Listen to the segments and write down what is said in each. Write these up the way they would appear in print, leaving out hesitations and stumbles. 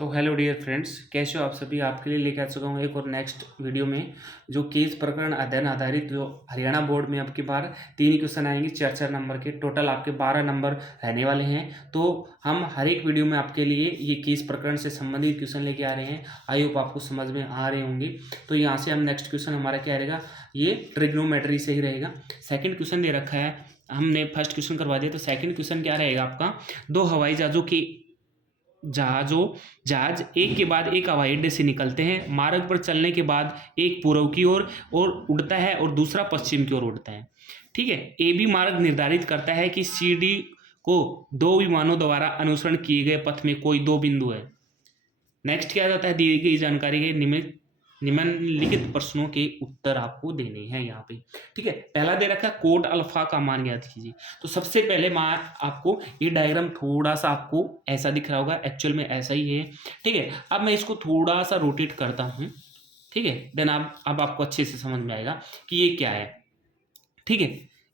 तो hello dear friends, कैसे हो आप सभी। आपके लिए लेकर आ चुका हूँ एक और नेक्स्ट वीडियो में जो केस प्रकरण अध्ययन आधारित जो हरियाणा बोर्ड में आपकी बार 3 क्वेश्चन आएंगे 4-4 नंबर के। टोटल आपके 12 नंबर रहने वाले हैं। तो हम हर एक वीडियो में आपके लिए ये केस प्रकरण से संबंधित क्वेश्चन लेके आ रहे हैं। आई होप आपको समझ में आ रहे होंगे। तो यहाँ से हम नेक्स्ट क्वेश्चन हमारा क्या रहेगा, ये ट्रिग्नोमेट्री से ही रहेगा। सेकेंड क्वेश्चन दे रखा है, हमने फर्स्ट क्वेश्चन करवा दिया। तो सेकेंड क्वेश्चन क्या रहेगा आपका, दो हवाई जहाज एक के बाद एक हवाई अड्डे से निकलते हैं। मार्ग पर चलने के बाद एक पूर्व की ओर और उड़ता है और दूसरा पश्चिम की ओर उड़ता है। ठीक है, ए बी मार्ग निर्धारित करता है कि सी डी को दो विमानों द्वारा अनुसरण किए गए पथ में कोई दो बिंदु है। नेक्स्ट क्या जाता है, दी गई जानकारी के निम्नलिखित प्रश्नों के उत्तर आपको देने हैं यहाँ पे। ठीक है, पहला दे रखा है कोड अल्फा का मान ज्ञात कीजिए। तो सबसे पहले मान आपको ये डायग्राम थोड़ा सा आपको ऐसा दिख रहा होगा, एक्चुअल में ऐसा ही है। ठीक है, अब मैं इसको थोड़ा सा रोटेट करता हूँ। ठीक है, देन अब आपको अच्छे से समझ में आएगा कि ये क्या है। ठीक है,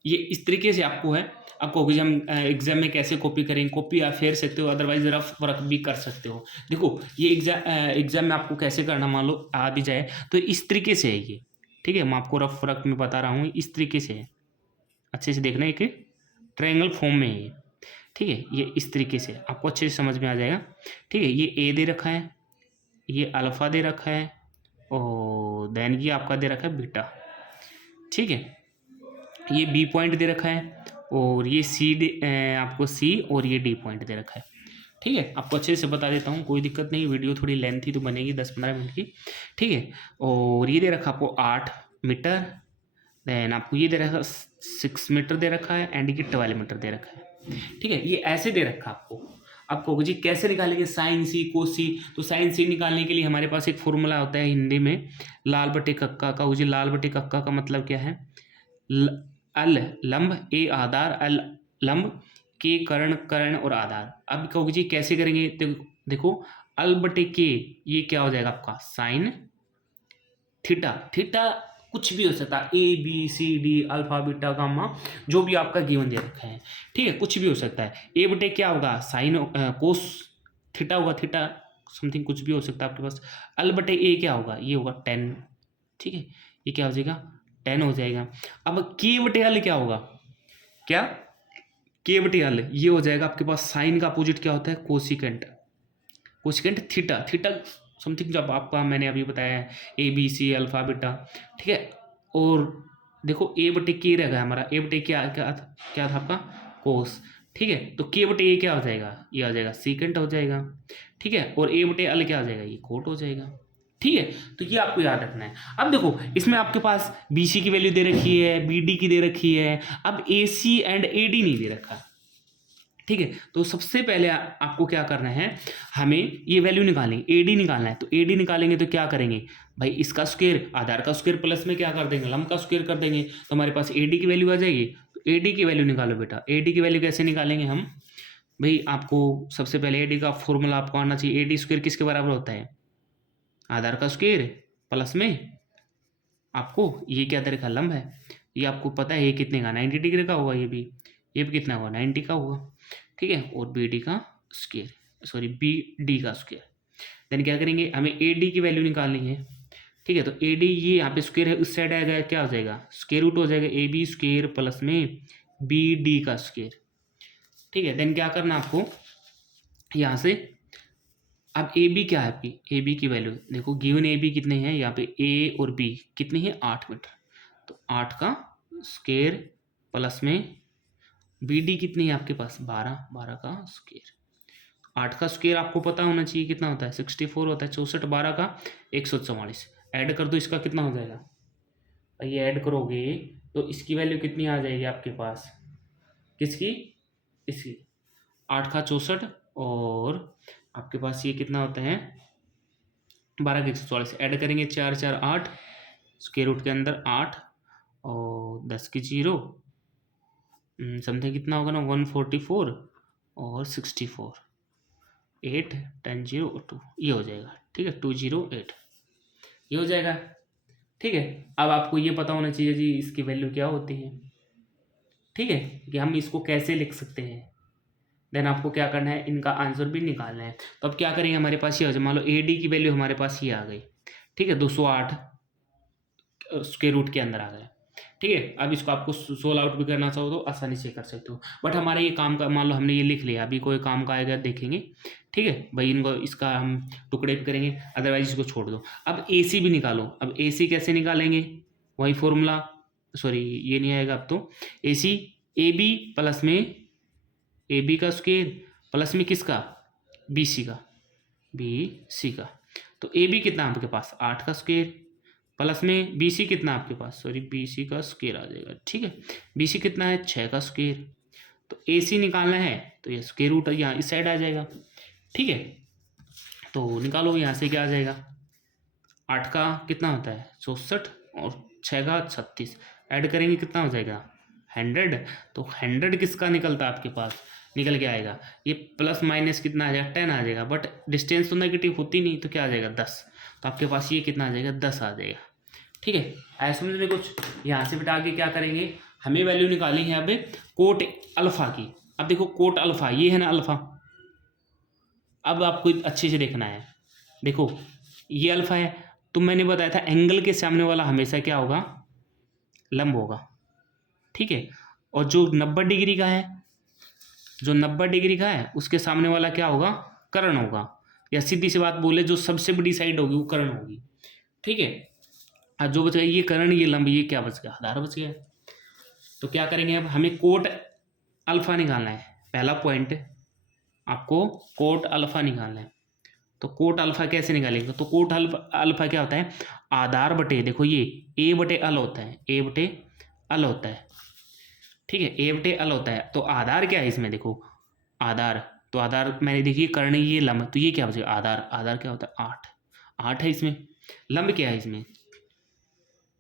ये इस तरीके से आपको है। आपको हम एग्जाम में कैसे कॉपी करेंगे, कॉपी आप फेर सकते हो, अदरवाइज रफ वर्क भी कर सकते हो। देखो ये एग्जाम में आपको कैसे करना, मान लो आ भी जाए तो इस तरीके से है ये। ठीक है, मैं आपको रफ वर्क में बता रहा हूँ, इस तरीके से है। अच्छे से देखना, एक ट्रायंगल फॉर्म में है ये। ठीक है, ये इस तरीके से आपको अच्छे से समझ में आ जाएगा। ठीक है, ये ए दे रखा है, ये अल्फा दे रखा है, और देन ये आपका दे रखा है बीटा। ठीक है, ये बी पॉइंट दे रखा है, और ये आपको सी और ये डी पॉइंट दे रखा है। ठीक है, आपको अच्छे से बता देता हूँ, कोई दिक्कत नहीं। वीडियो थोड़ी लेंथी तो बनेगी 10-15 मिनट की। ठीक है, और ये दे रखा आपको 8 मीटर। देन आपको ये दे रखा 6 मीटर दे रखा है, एंड ये 12 मीटर दे रखा है। ठीक है, ये ऐसे दे रखा आपको जी कैसे निकालेंगे, साइन सी कोसी। तो साइन सी निकालने के लिए हमारे पास एक फॉर्मूला होता है हिंदी में, लाल बटे कक्का का। जी लाल बटे कक्का का मतलब क्या है, अल लंब ए आधार, अल लंब के कर्ण और आधार। अब कहोगे जी कैसे करेंगे, देखो अल बटे के, ये क्या हो जाएगा आपका साइन थीटा। थीटा कुछ भी हो सकता है, A B C D alpha beta gamma, जो भी आपका गिवन दे रखा है। ठीक है, कुछ भी हो सकता है। ए बटे क्या होगा, साइन कोस थीटा होगा, थीटा समथिंग कुछ भी हो सकता है आपके पास। अल बटे ए क्या होगा, ये होगा 10। ठीक है, ये क्या हो जाएगा 10 हो जाएगा। अब के बटे अल क्या होगा, क्या के बटे अल ये हो जाएगा आपके पास। साइन का अपोजिट क्या होता है, cosecant. Cosecant theta, theta something जब आपका मैंने अभी बताया है, A B C alpha beta. ठीक है, और देखो ए बटे के रहेगा हमारा, ए बटे क्या था आपका कोस। ठीक है, तो के बटे ए क्या हो जाएगा, ये आ जाएगा सीकेंट हो जाएगा। ठीक है, और ए बटे अल क्या हो जाएगा, ये कोट हो जाएगा। ठीक है, तो ये आपको याद रखना है। अब देखो इसमें आपके पास बी सी की वैल्यू दे रखी है, बी डी की दे रखी है, अब ए सी एंड ए डी नहीं दे रखा। ठीक है, तो सबसे पहले आपको क्या करना है, हमें ये वैल्यू निकालेंगे, ए डी निकालना है। तो ए डी निकालेंगे तो क्या करेंगे भाई, इसका स्क्वायर आधार का स्क्वायर प्लस में क्या कर देंगे, लंब का स्क्वायर कर देंगे। तो हमारे पास ए डी की वैल्यू आ जाएगी। तो ए डी की वैल्यू निकालो बेटा। ए डी की वैल्यू कैसे निकालेंगे हम भाई, आपको सबसे पहले ए डी का फॉर्मूला आपको आना चाहिए। ए डी स्क्वायर किसके बराबर होता है, आधार का स्क्वायर प्लस में आपको ये क्या तरीका लंब है, ये आपको पता है ये कितने का 90 डिग्री का होगा, ये भी कितना होगा 90 का होगा। ठीक है, और बी डी का स्क्वायर, सॉरी बी डी का स्क्वायर। देन क्या करेंगे, हमें ए डी की वैल्यू निकालनी है। ठीक है, तो ए डी ये यहाँ पे स्क्वायर है, उस साइड आएगा क्या हो जाएगा, स्क्वायर रूट हो जाएगा ए बी स्क्वायर प्लस में बी डी का स्क्वायर। ठीक है, देन क्या करना आपको यहाँ से, अब ए बी क्या है आपकी, ए बी की वैल्यू देखो, गिवन ए बी कितने हैं यहाँ पे, ए और बी कितनी है 8 मीटर। तो 8 का स्क्वायर प्लस में बी डी कितनी है आपके पास 12 का स्क्वायर। 8 का स्क्वायर आपको पता होना चाहिए कितना होता है 64 होता है, 64 12 का 144। ऐड कर दो, इसका कितना हो जाएगा, ये ऐड करोगे तो इसकी वैल्यू कितनी आ जाएगी आपके पास, किसकी, इसकी 8 का 64, और आपके पास ये कितना होता है 12 का 144। ऐड करेंगे 4 4 8, स्क्वायर रूट के अंदर 8 और 10 की 0, समथिंग कितना होगा ना 144 और 64, 8 10 0 और 2, ये हो जाएगा। ठीक है, 208 ये हो जाएगा। ठीक है, अब आपको ये पता होना चाहिए जी इसकी वैल्यू क्या होती है। ठीक है, कि हम इसको कैसे लिख सकते हैं, देन आपको क्या करना है, इनका आंसर भी निकालना है। तो अब क्या करेंगे, हमारे पास ये हो जाए, मान लो ए डी की वैल्यू हमारे पास ये आ गई, ठीक है, 208 स्क्वायर रूट के अंदर आ गया, ठीक है। अब इसको आपको सोल्व आउट भी करना चाहो तो आसानी से कर सकते हो, बट हमारा ये काम का, मान लो हमने ये लिख लिया, अभी कोई काम का आएगा देखेंगे, ठीक है भाई, इनको इसका हम टुकड़े भी करेंगे, अदरवाइज इसको छोड़ दो। अब ए सी भी निकालो। अब ए सी कैसे निकालेंगे, वही फॉर्मूला, सॉरी ये नहीं आएगा अब तो, ए सी ए बी प्लस में ए बी का स्क्वायर प्लस में किसका, बी सी का, बी सी का। तो ए बी कितना आपके पास 8 का स्क्वायर प्लस में बी सी कितना आपके पास, सॉरी बी सी का स्क्वायर आ जाएगा, ठीक है। बी सी कितना है 6 का स्क्वायर। तो ए सी निकालना है तो ये स्क्वायर रूट यहाँ इस साइड आ जाएगा, ठीक है। तो निकालो, यहाँ से क्या आ जाएगा, 8 का कितना होता है 64 और 6 का 36, ऐड करेंगे कितना हो जाएगा 100। तो 100 किसका निकलता है आपके पास, निकल के आएगा, ये प्लस माइनस कितना आ जाएगा 10 आ जाएगा, बट डिस्टेंस तो नेगेटिव होती नहीं, तो क्या आ जाएगा 10। तो आपके पास ये कितना आ जाएगा 10 आ जाएगा, ठीक है। ऐसे समझ में कुछ। यहाँ से बेटा आगे क्या करेंगे, हमें वैल्यू निकाली है अब कोट अल्फा की। अब देखो कोट अल्फा ये है ना अल्फा, अब आपको अच्छे से देखना है, देखो ये अल्फा है, तो मैंने बताया था एंगल के सामने वाला हमेशा क्या होगा, लंब होगा, ठीक है। और जो 90 डिग्री का है, जो 90 डिग्री का है उसके सामने वाला क्या होगा, कर्ण होगा, या सीधी सी बात बोले जो सबसे बड़ी साइड होगी वो कर्ण होगी, ठीक है। और जो बच गया ये कर्ण, ये लंब, ये क्या बच गया, आधार बच गया। तो क्या करेंगे, अब हमें कोट अल्फा निकालना है। पहला पॉइंट आपको कोट अल्फा निकालना है। तो कोट अल्फा कैसे निकालेंगे, तो कोट अल्फा क्या होता है, आधार बटे, देखो ये ए बटे अल होता है, ए बटे अल होता है, ठीक है, ए बटे अल होता है। तो आधार क्या है इसमें, देखो आधार, तो आधार मैंने देखिए कर्ण ये लंब, तो ये क्या बचेगा आधार, आधार क्या होता है 8, 8 है इसमें, लंब क्या है इसमें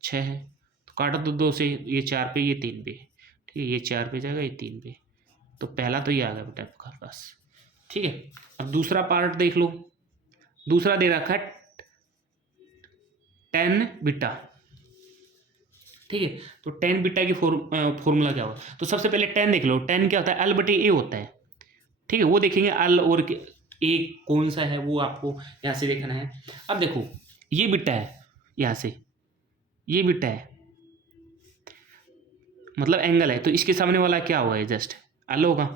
6 है, तो काटो तो 2 से, ये 4 पे ये 3 पे, ठीक है, ये 4 पे जाएगा ये 3 पे, तो पहला तो ये आ गया बेटा आपके पास, ठीक है। अब दूसरा पार्ट देख लो, दूसरा दे रखा है 10 बीटा, ठीक है। तो 10 बीटा की फॉर्मूला क्या होगा, तो सबसे पहले 10 देख लो, 10 क्या होता है एल बटे ए होता है, ठीक है, वो देखेंगे एल और ए कौन सा है वो आपको यहाँ से देखना है। अब देखो ये बीटा है, यहाँ से ये बीटा है, मतलब एंगल है, तो इसके सामने वाला क्या होगा, ये जस्ट एल होगा,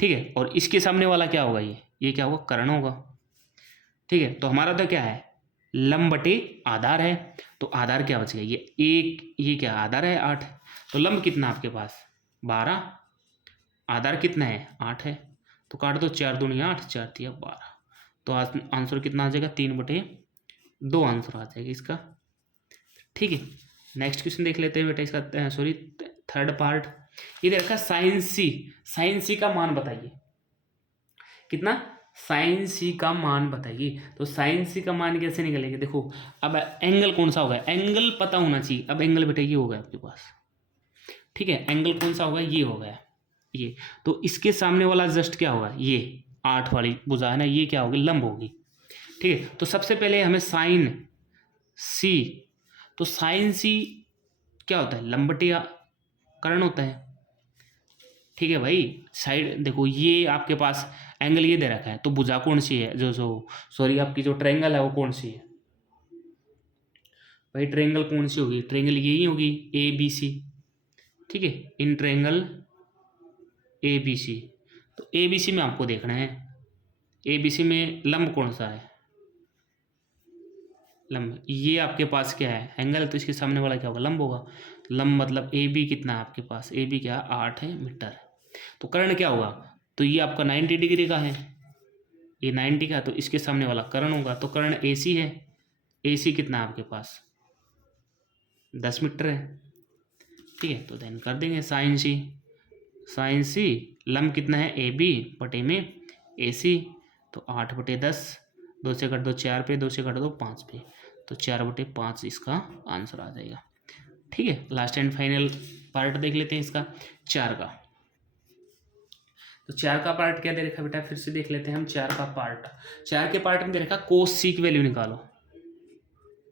ठीक है। और इसके सामने वाला क्या होगा, ये क्या होगा कर्ण होगा, ठीक है। तो हमारा तो क्या है लंब बटे आधार है, तो आधार क्या बच गया, ये एक, ये क्या आधार है 8, तो लंब कितना आपके पास 12, आधार कितना है 8 है, तो काट दो 4 दूनी 8, 4 तिया 12, तो आंसर कितना आ जाएगा 3/2 आंसर आ जाएगा इसका, ठीक है। नेक्स्ट क्वेश्चन देख लेते हैं बेटा इसका, सॉरी थर्ड पार्ट, ये देखा साइन सी का मान बताइए, कितना साइन सी का मान बताइए। तो साइन सी का मान कैसे निकलेंगे, देखो अब एंगल कौन सा होगा, एंगल पता होना चाहिए। अब एंगल बेटा ये होगा आपके पास, ठीक है, एंगल कौन सा होगा, ये होगा ये, तो इसके सामने वाला जस्ट क्या होगा, ये 8 वाली भुजा है ना, ये क्या होगी लंब होगी, ठीक है। तो सबसे पहले हमें साइन सी, तो साइन सी क्या होता है लंब बटे कर्ण होता है, ठीक है भाई। साइड देखो ये आपके पास एंगल ये दे रखा है, तो भुजा कौन सी है, जो सॉरी आपकी जो ट्रायंगल है वो कौन सी है भाई, ट्रायंगल कौन सी होगी, ट्रायंगल यही होगी ए बी सी, ठीक है, इन ट्रायंगल ए बी सी। तो ए बी सी में आपको देखना है ए बी सी में लंब कौन सा है, लंब ये आपके पास क्या है एंगल, तो इसके सामने वाला क्या होगा लंब होगा, लंब मतलब ए बी कितना है आपके पास, ए बी क्या 8 है मीटर, तो कर्ण क्या होगा, तो ये आपका 90 डिग्री का है, ये 90 का, तो इसके सामने वाला कर्ण होगा, तो कर्ण ए सी है, ए सी कितना है आपके पास 10 मीटर है, ठीक है। तो देन कर देंगे साइन सी लंब कितना है ए बी बटे में ए सी, तो 8/10, 2 से कट दो 4 पे, 2 से कट दो 5 पे, तो 4/5 इसका आंसर आ जाएगा, ठीक है। लास्ट एंड फाइनल पार्ट देख लेते हैं इसका 4 का। तो 4 का पार्ट क्या दे रखा बेटा, फिर से देख लेते हैं हम 4 का पार्ट। 4 के पार्ट में दे रखा कोस सी की वैल्यू निकालो,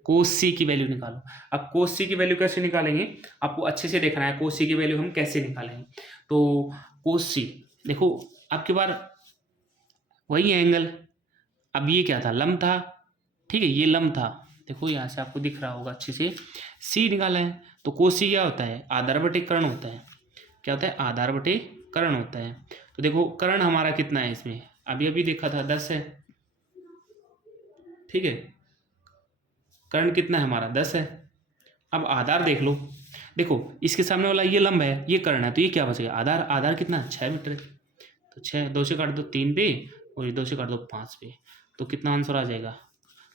कोस सी की वैल्यू निकालो। अब कोस सी की वैल्यू कैसे निकालेंगे, आपको अच्छे से देखना है कोस सी की वैल्यू हम कैसे निकालेंगे। तो कोस सी देखो आपके पास वही एंगल, अब ये क्या था, लंब था, ठीक है, ये लंब था, देखो यहाँ से आपको दिख रहा होगा अच्छे से, सी निकाला है। तो कोसी क्या होता है, आधार बटे कर्ण होता है, क्या होता है, आधार बटे कर्ण होता है। तो देखो कर्ण हमारा कितना है इसमें, अभी अभी देखा था 10 है, ठीक है, कर्ण कितना है हमारा 10 है। अब आधार देख लो, देखो इसके सामने वाला ये लंब है, ये कर्ण है, तो ये क्या बचेगा, आधार, आधार कितना 6 मीटर है, तो 6, 2 से काट दो 3 पे, और ये 2 से काट दो 5 पे, तो कितना आंसर आ जाएगा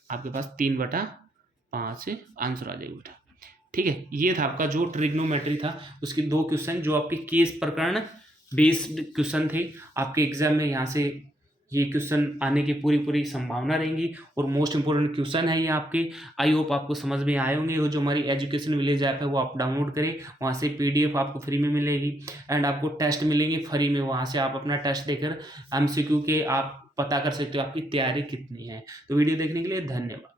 आपके पास, 3/5 से आंसर आ जाएगा बेटा। ठीक है, ये था आपका जो ट्रिग्नोमेट्री था उसके 2 क्वेश्चन जो आपके केस प्रकरण बेस्ड क्वेश्चन थे। आपके एग्जाम में यहाँ से ये क्वेश्चन आने की पूरी पूरी संभावना रहेंगी और मोस्ट इंपोर्टेंट क्वेश्चन है ये आपके। आई होप आपको समझ में आए होंगे। वो जो हमारी एजुकेशन विलेज ऐप है वो आप डाउनलोड करें, वहाँ से PDF आपको फ्री में मिलेगी एंड आपको टेस्ट मिलेंगे फ्री में, वहाँ से आप अपना टेस्ट देकर MCQ के आप पता कर सकते हो आपकी तैयारी कितनी है। तो वीडियो देखने के लिए धन्यवाद।